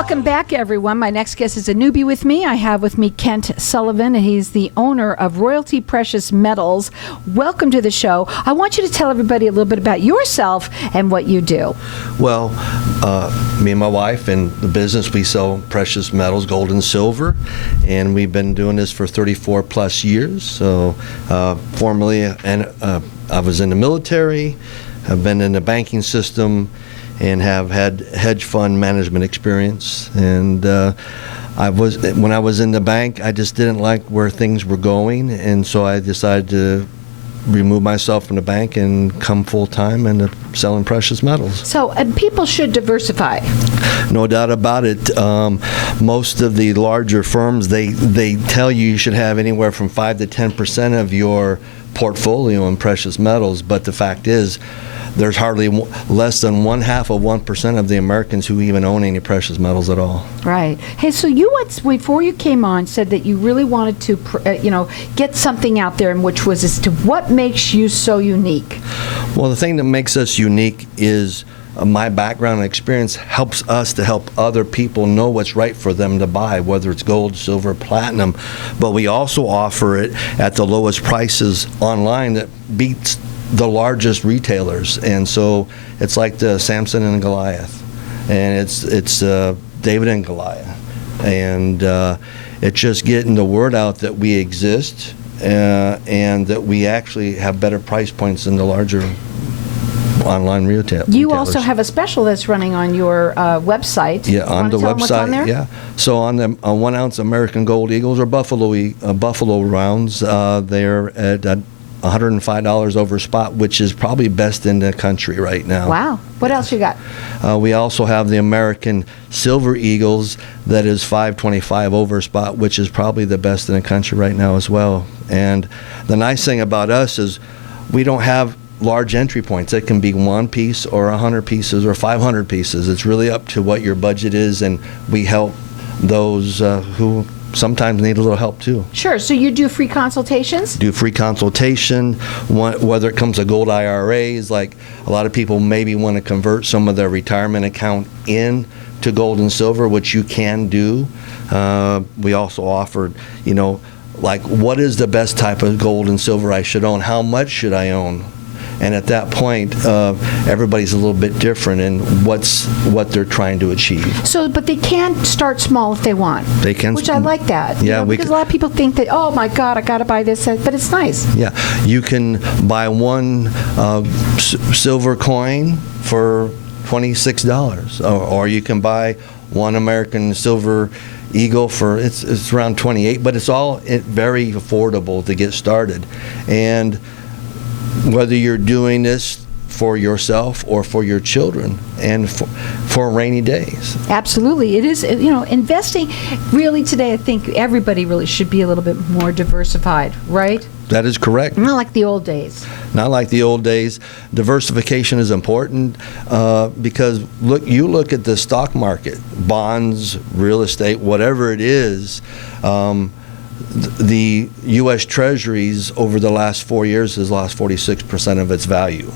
Welcome back, everyone. My next guest is a newbie with me. I have with me Kent Sullivan, and he's the owner of Royalty Precious Metals. Welcome to the show. I want you to tell everybody a little bit about yourself and what you do. Well, me and my wife in the business, we sell precious metals, gold and silver, and we've been doing this for 34 plus years. So formerly, I was in the military, I've been in the banking system, and have had hedge fund management experience. And when I was in the bank, I just didn't like where things were going, and so I decided to remove myself from the bank and come full-time into selling precious metals. So people should diversify. No doubt about it. Most of the larger firms, they tell you should have anywhere from 5 to 10% of your portfolio in precious metals, but the fact is, there's hardly less than 0.5% of the Americans who even own any precious metals at all. Right. Hey, so you before you came on said that you really wanted to, get something out there, which was as to what makes you so unique. Well, the thing that makes us unique is my background and experience helps us to help other people know what's right for them to buy, whether it's gold, silver, platinum. But we also offer it at the lowest prices online that beats the largest retailers, and so it's like the Samson and Goliath, and it's David and Goliath, and it's just getting the word out that we exist and that we actually have better price points than the larger online retailers. You also have a special that's running on your website. Yeah, on the website. What's on there? Yeah, so on the 1 ounce American Gold Eagles or Buffalo rounds, they're at $105 over spot, which is probably best in the country right now. Wow. What else you got? We also have the American Silver Eagles that is $525 over spot, which is probably the best in the country right now as well. And the nice thing about us is we don't have large entry points. It can be 1 piece or 100 pieces or 500 pieces. It's really up to what your budget is, and we help those who sometimes need a little help too. Sure. So you do free consultations? Do free consultation, whether it comes to gold IRAs, like a lot of people maybe want to convert some of their retirement account in to gold and silver, which you can do. We also offered, like what is the best type of gold and silver I should own? How much should I own? And at that point, everybody's a little bit different in what they're trying to achieve. So, but they can start small if they want. They can. Which I like that. Yeah, because a lot of people think that, oh my God, I got to buy this, but it's nice. Yeah, you can buy one silver coin for $26, or you can buy one American Silver Eagle for it's around $28, but it's all very affordable to get started. And whether you're doing this for yourself or for your children and for rainy days. Absolutely. It is, investing really today, I think everybody really should be a little bit more diversified, right? That is correct. Not like the old days. Not like the old days. Diversification is important because you look at the stock market, bonds, real estate, whatever it is, the U.S. Treasuries over the last 4 years has lost 46% of its value,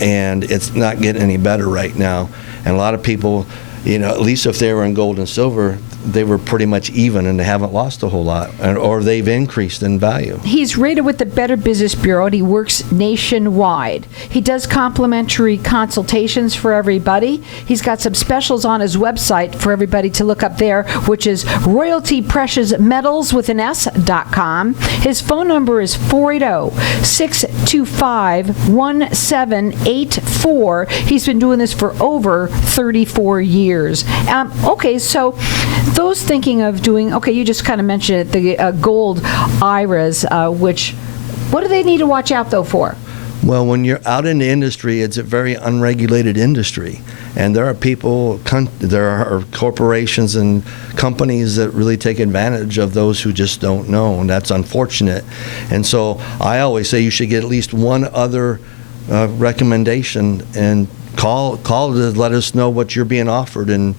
and it's not getting any better right now. And a lot of people, at least if they were in gold and silver, they were pretty much even and they haven't lost a whole lot, or they've increased in value. He's rated with the Better Business Bureau, and he works nationwide. He does complimentary consultations for everybody. He's got some specials on his website for everybody to look up there, which is royaltypreciousmetals.com. His phone number is 480-625-1784. He's been doing this for over 34 years. Okay, so those thinking of doing, you just kind of mentioned it, the gold IRAs, what do they need to watch out, though, for? Well, when you're out in the industry, it's a very unregulated industry. And there are there are corporations and companies that really take advantage of those who just don't know, and that's unfortunate. And so I always say you should get at least one other recommendation and call to let us know what you're being offered and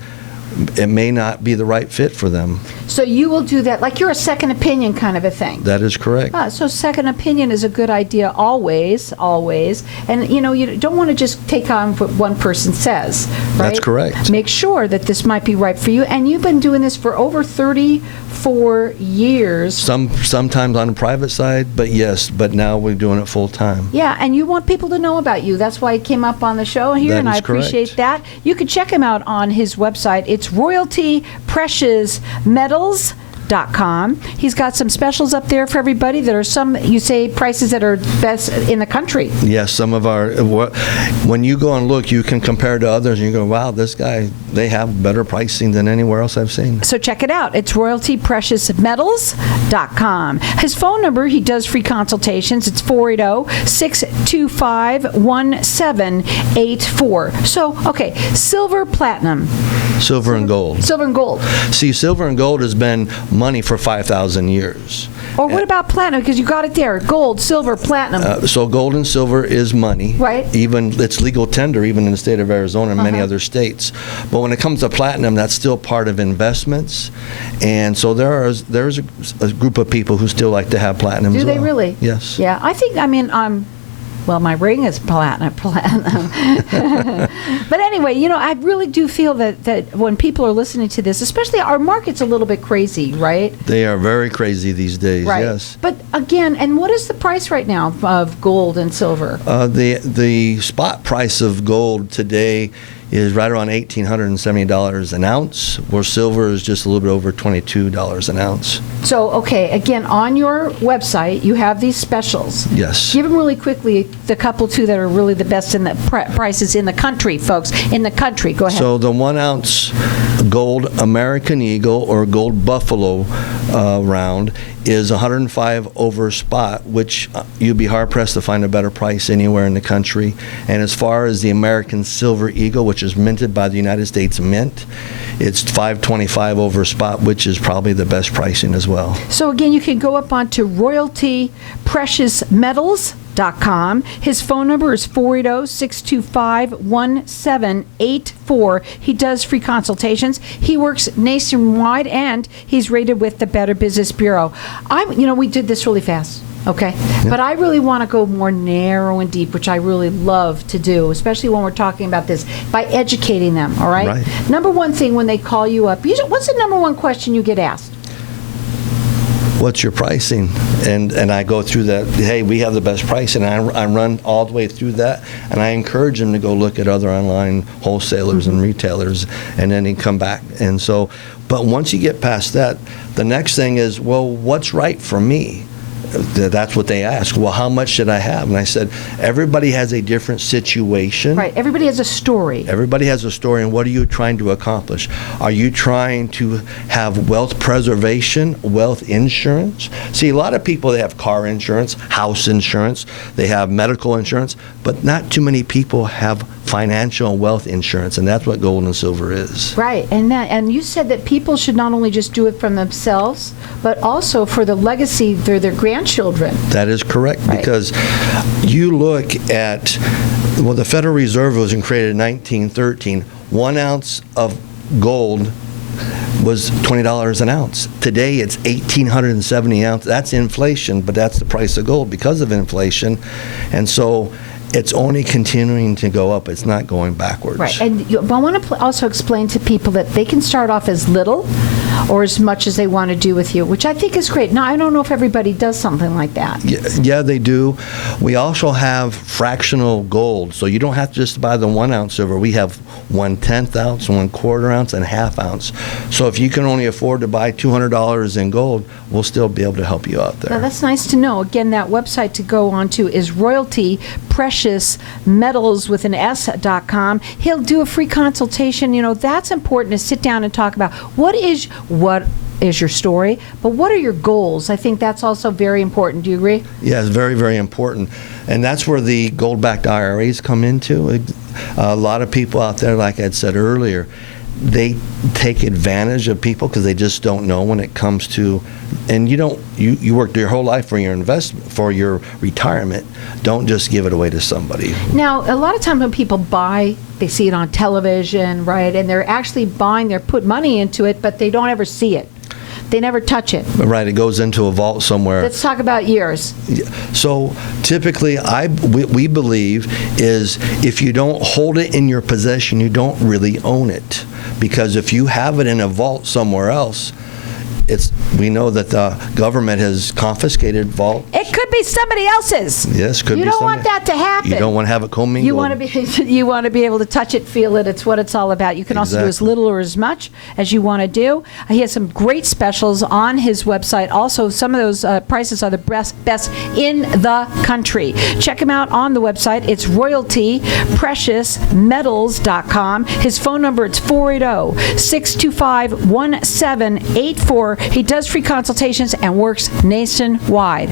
it may not be the right fit for them. So you will do that, like you're a second opinion kind of a thing. That is correct. So second opinion is a good idea always, always. And, you don't want to just take on what one person says, right? That's correct. Make sure that this might be right for you. And you've been doing this for over 34 years. Sometimes on the private side, but yes, but now we're doing it full time. Yeah, and you want people to know about you. That's why he came up on the show here, That and I is appreciate correct. that. You can check him out on his website. It's royaltypreciousmetals.com. He's got some specials up there for everybody that are some, you say, prices that are best in the country. Yes, some of our, when you go and look, you can compare to others and you go, wow, this guy, they have better pricing than anywhere else I've seen. So check it out. It's royaltypreciousmetals.com. His phone number, he does free consultations. It's 480-625-1784. So, okay, silver, platinum. Silver and gold. Silver and gold. See, silver and gold has been money for 5,000 years. Or what about platinum? Because you got it there. Gold, silver, platinum. So gold and silver is money. Right. Even it's legal tender, even in the state of Arizona and many other states. But when it comes to platinum, that's still part of investments. And so there's a group of people who still like to have platinum as Do well. they really? Yes. Yeah, I think, well, my ring is platinum. But anyway, I really do feel that when people are listening to this, especially our market's a little bit crazy, right? They are very crazy these days, Right. yes. But again, and what is the price right now of gold and silver? The spot price of gold today is right around $1,870 an ounce, where silver is just a little bit over $22 an ounce. So, okay, again, on your website, you have these specials. Yes. Give them really quickly, the couple, two that are really the best in the prices in the country, folks. In the country. Go ahead. So the 1 ounce gold American Eagle or gold Buffalo round is 105 over spot, which you'd be hard pressed to find a better price anywhere in the country. And as far as the American Silver Eagle, which is minted by the United States Mint, it's 525 over spot, which is probably the best pricing as well. So again, you can go up onto royaltypreciousmetals.com. His phone number is 480-625-1784. He does free consultations. He works nationwide, and he's rated with the Better Business Bureau. We did this really fast. Okay. Yeah. But I really want to go more narrow and deep, which I really love to do, especially when we're talking about this, by educating them, all right? Right. Number one thing when they call you up, what's the number one question you get asked? What's your pricing? And I go through that, hey, we have the best pricing. And I run all the way through that, and I encourage them to go look at other online wholesalers and retailers, and then they come back. And so, but once you get past that, the next thing is, well, what's right for me? That's what they ask. Well, how much should I have? And I said, everybody has a different situation. Right. Everybody has a story. Everybody has a story, and what are you trying to accomplish? Are you trying to have wealth preservation, wealth insurance? See, a lot of people, they have car insurance, house insurance, they have medical insurance, but not too many people have financial and wealth insurance, and that's what gold and silver is. Right. And you said that people should not only just do it for themselves, but also for the legacy for their grandchildren. That is correct, right. Because you look at, the Federal Reserve was created in 1913. 1 ounce of gold was $20 an ounce. Today it's 1,870 ounces. That's inflation, but that's the price of gold because of inflation. And so it's only continuing to go up. It's not going backwards. Right. And I want to also explain to people that they can start off as little or as much as they want to do with you, which I think is great. Now, I don't know if everybody does something like that. Yeah, they do. We also have fractional gold, so you don't have to just buy the 1 ounce silver. We have 1/10 ounce, 1/4 ounce, and ½ ounce. So if you can only afford to buy $200 in gold, we'll still be able to help you out there. Now, that's nice to know. Again, that website to go on to is royaltypreciousmetals with an S.com. He'll do a free consultation. That's important to sit down and talk about what is your story, but what are your goals? I think that's also very important. Do you agree? Yeah, it's very, very important. And that's where the gold-backed IRAs come into. A lot of people out there, like I'd said earlier, they take advantage of people because they just don't know when it comes to, and you worked your whole life for your investment, for your retirement. Don't just give it away to somebody. Now, a lot of times when people buy, they see it on television, right? And they're actually buying, they're put money into it, but they don't ever see it. They never touch it. Right, it goes into a vault somewhere. Let's talk about yours. So typically, we believe is if you don't hold it in your possession, you don't really own it. Because if you have it in a vault somewhere else, we know that the government has confiscated vault. It could be somebody else's. Yes, could be. You don't want that to happen. You don't want to have it commingled. You want to be able to touch it, feel it. It's what it's all about. You can also do as little or as much as you want to do. He has some great specials on his website. Also, some of those prices are the best in the country. Check him out on the website. It's royaltypreciousmetals.com. His phone number, it's 480-625-1784. He does free consultations and works nationwide.